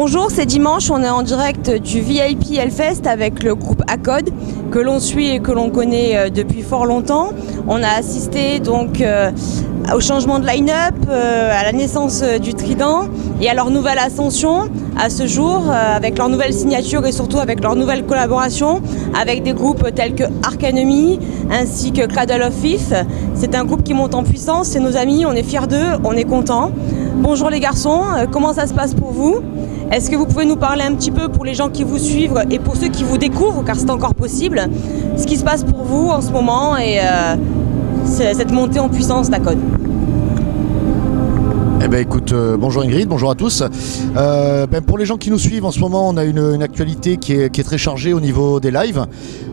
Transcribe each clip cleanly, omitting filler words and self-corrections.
Bonjour, c'est dimanche, on est en direct du VIP Hellfest avec le groupe ACOD que l'on suit et que l'on connaît depuis fort longtemps. On a assisté donc au changement de line-up, à la naissance du Trident et à leur nouvelle ascension à ce jour avec leur nouvelle signature et surtout avec leur nouvelle collaboration avec des groupes tels que Arch Enemy ainsi que Cradle of Filth. C'est un groupe qui monte en puissance, c'est nos amis, on est fiers d'eux, on est contents. Bonjour les garçons, comment ça se passe pour vous ? Est-ce que vous pouvez nous parler un petit peu pour les gens qui vous suivent et pour ceux qui vous découvrent, car c'est encore possible, ce qui se passe pour vous en ce moment et cette montée en puissance d'ACOD? Eh ben écoute, bonjour Ingrid, bonjour à tous. Pour les gens qui nous suivent en ce moment, on a une actualité qui est très chargée au niveau des lives.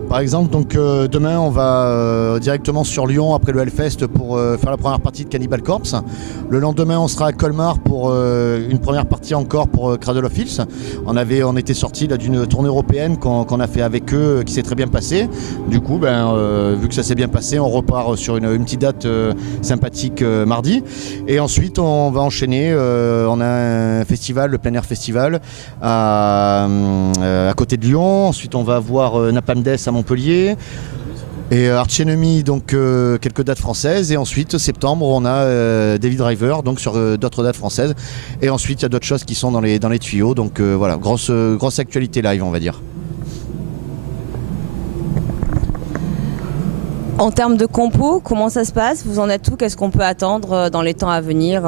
Par exemple, donc demain on va directement sur Lyon après le Hellfest pour faire la première partie de Cannibal Corpse. Le lendemain on sera à Colmar pour une première partie encore pour Cradle of Filth. On était sorti d'une tournée européenne qu'on a fait avec eux qui s'est très bien passée. Du coup, vu que ça s'est bien passé, on repart sur une petite date sympathique mardi. Et ensuite on va enchaîner, on a un festival, le Plein Air Festival à côté de Lyon. Ensuite on va voir Napalm Death à Montpellier et Arch Enemy, donc quelques dates françaises, et ensuite septembre on a David Driver donc sur d'autres dates françaises, et ensuite il y a d'autres choses qui sont dans les tuyaux, donc voilà, grosse actualité live on va dire. En termes de compos, comment ça se passe? Vous en êtes où? Qu'est-ce qu'on peut attendre dans les temps à venir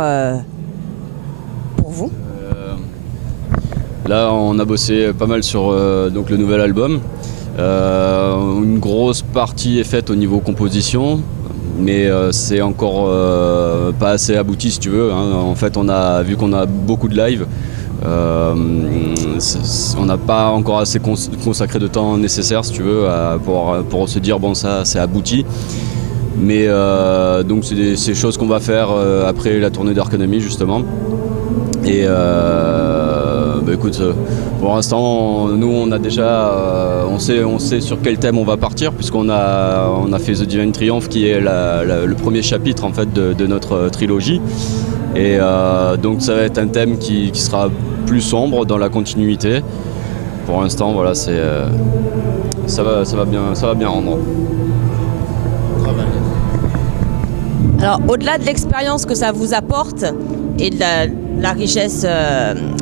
pour vous? Là on a bossé pas mal sur donc le nouvel album. Une grosse partie est faite au niveau composition, mais c'est encore pas assez abouti si tu veux, hein. En fait vu qu'on a beaucoup de live, on n'a pas encore assez consacré de temps nécessaire si tu veux pour se dire bon ça c'est abouti. Mais donc c'est des choses qu'on va faire après la tournée d'Arch Enemy justement. Et écoute, pour l'instant, nous on a déjà, on sait sur quel thème on va partir, puisqu'on a fait The Divine Triumph qui est le premier chapitre en fait de notre trilogie. Et donc ça va être un thème qui sera plus sombre dans la continuité. Pour l'instant, voilà, ça va bien rendre. Alors au-delà de l'expérience que ça vous apporte et de la richesse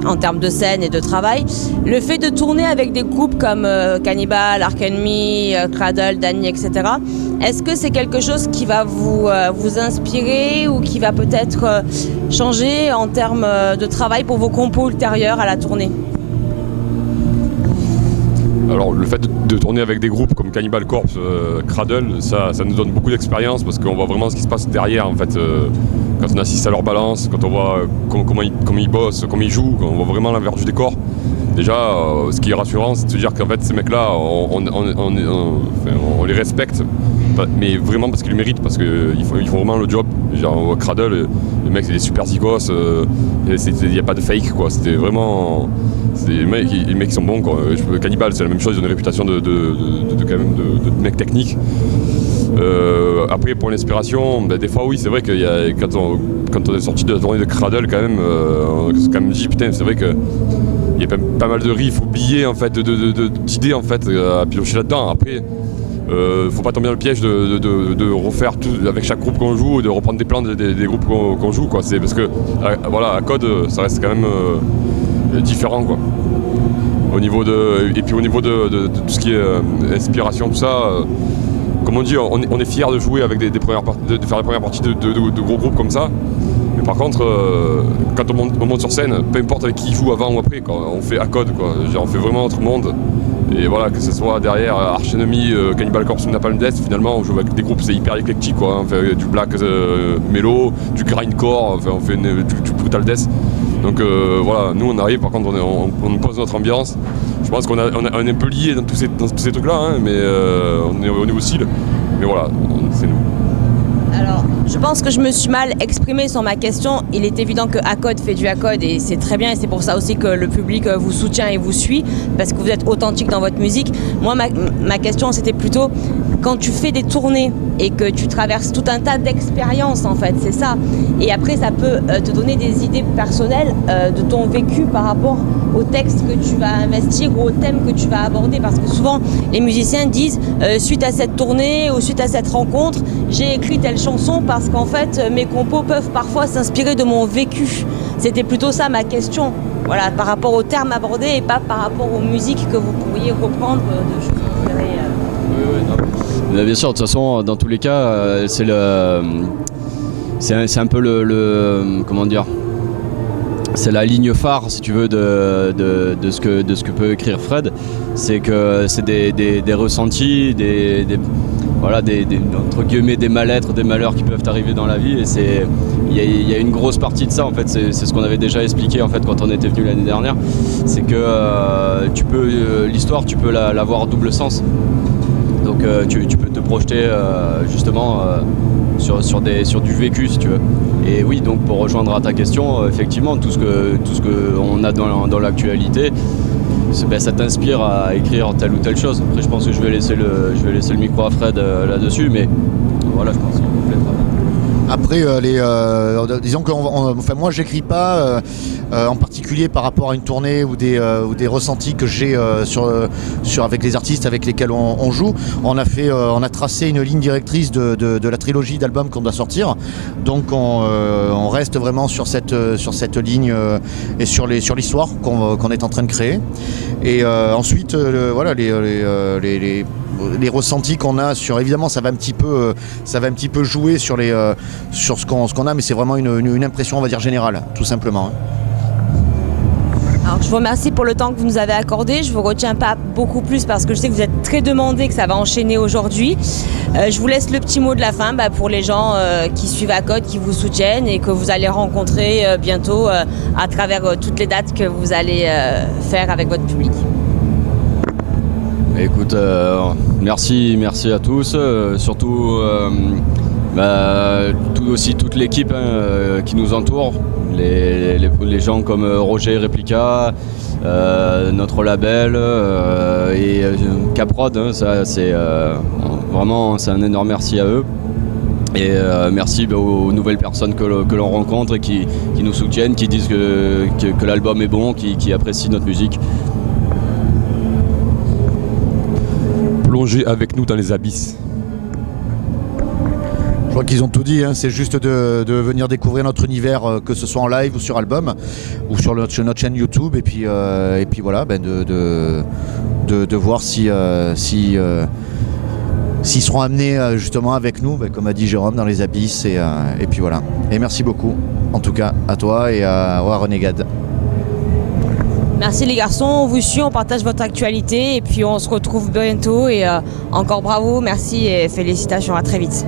en termes de scène et de travail, le fait de tourner avec des groupes comme Cannibal, Arch Enemy, Cradle, Danny, etc., est-ce que c'est quelque chose qui va vous inspirer ou qui va peut-être changer en termes de travail pour vos compos ultérieurs à la tournée? Alors le fait de tourner avec des groupes comme Cannibal Corpse, Cradle, ça nous donne beaucoup d'expérience parce qu'on voit vraiment ce qui se passe derrière en fait. Quand on assiste à leur balance, quand on voit comment ils bossent, comment ils jouent, quand on voit vraiment l'envers du décor. Déjà, ce qui est rassurant, c'est de se dire qu'en fait ces mecs-là, on les respecte, mais vraiment parce qu'ils le méritent, parce qu'ils font vraiment le job. Genre Cradle, les mecs c'est des super zikos, il n'y a pas de fake quoi. C'était vraiment, les mecs qui sont bons quoi. Cannibal c'est la même chose, ils ont une réputation de mecs techniques. Après pour l'inspiration, des fois oui c'est vrai que quand on est sorti de la tournée de Cradle quand même, on s'est quand même dit putain c'est vrai que il y a pas mal de riffs oubliés en fait, d'idées en fait à piocher là-dedans. Après faut pas tomber dans le piège de refaire tout avec chaque groupe qu'on joue, de reprendre des plans des groupes qu'on joue quoi. C'est parce que voilà, ACOD ça reste quand même différent quoi. Et puis au niveau de tout ce qui est inspiration, tout ça, comme on dit, on est fiers de jouer avec de faire les premières parties de gros groupes comme ça. Mais par contre, quand on monte sur scène, peu importe avec qui joue avant ou après, quoi, on fait ACOD quoi. Genre, on fait vraiment notre monde. Et voilà, que ce soit derrière Arch Enemy, Cannibal Corpse ou Napalm Death, finalement on joue avec des groupes, c'est hyper éclectique quoi. On fait du black mellow, du grindcore, on fait du brutal death. Donc voilà, nous on arrive, par contre on pose notre ambiance. Je pense qu'on est un peu lié dans tous ces trucs là, hein, mais on est aussi. Mais voilà, c'est nous. Alors, je pense que je me suis mal exprimée sur ma question. Il est évident que ACOD fait du ACOD et c'est très bien et c'est pour ça aussi que le public vous soutient et vous suit parce que vous êtes authentique dans votre musique. Moi, ma question c'était plutôt quand tu fais des tournées et que tu traverses tout un tas d'expériences en fait, c'est ça. Et après ça peut te donner des idées personnelles de ton vécu par rapport au texte que tu vas investir ou au thème que tu vas aborder. Parce que souvent, les musiciens disent, suite à cette tournée ou suite à cette rencontre, j'ai écrit telle chanson parce qu'en fait, mes compos peuvent parfois s'inspirer de mon vécu. C'était plutôt ça ma question. Voilà, par rapport aux termes abordés et pas par rapport aux musiques que vous pourriez reprendre de choses que vous avez. Oui, bien sûr, de toute façon, dans tous les cas, c'est un peu comment dire, c'est la ligne phare, si tu veux, de ce que peut écrire Fred. C'est que c'est des ressentis, voilà, entre guillemets, des mal-être, des malheurs qui peuvent arriver dans la vie. Et il y a une grosse partie de ça, en fait. C'est ce qu'on avait déjà expliqué, en fait, quand on était venu l'année dernière. C'est que l'histoire, tu peux la voir à double sens. Donc tu peux te projeter justement sur du vécu, si tu veux. Et oui, donc pour rejoindre à ta question, effectivement, tout ce que on a dans l'actualité, ça t'inspire à écrire telle ou telle chose. Après, je pense que je vais laisser le micro à Fred là-dessus, mais voilà, je pense qu'il complètera. Après, disons que moi, j'écris pas en particulier par rapport à une tournée ou des ressentis que j'ai avec les artistes avec lesquels on joue. On a tracé une ligne directrice de la trilogie d'albums qu'on doit sortir. Donc, on reste vraiment sur cette ligne et sur l'histoire qu'on est en train de créer. Et ensuite, voilà, les ressentis qu'on a évidemment ça va un petit peu jouer sur ce qu'on a, mais c'est vraiment une impression, on va dire, générale, tout simplement. Alors, je vous remercie pour le temps que vous nous avez accordé. Je ne vous retiens pas beaucoup plus parce que je sais que vous êtes très demandés, que ça va enchaîner aujourd'hui. Je vous laisse le petit mot de la fin pour les gens qui suivent ACODE, qui vous soutiennent et que vous allez rencontrer bientôt à travers toutes les dates que vous allez faire avec votre public. Écoute, merci à tous, surtout aussi toute l'équipe qui nous entoure, les gens comme Roger Replica, notre label et Caprod, ça c'est vraiment un énorme merci à eux. Et merci aux nouvelles personnes que l'on rencontre et qui nous soutiennent, qui disent que l'album est bon, qui apprécient notre musique. Plongez avec nous dans les abysses. Je crois qu'ils ont tout dit, hein. C'est juste de venir découvrir notre univers, que ce soit en live ou sur album, ou sur notre chaîne YouTube, et puis voilà, de voir s'ils seront amenés justement avec nous, comme a dit Jérôme, dans les abysses, et puis voilà. Et merci beaucoup, en tout cas, à toi et à Renegade. Merci les garçons, on vous suit, on partage votre actualité et puis on se retrouve bientôt et encore bravo, merci et félicitations, à très vite.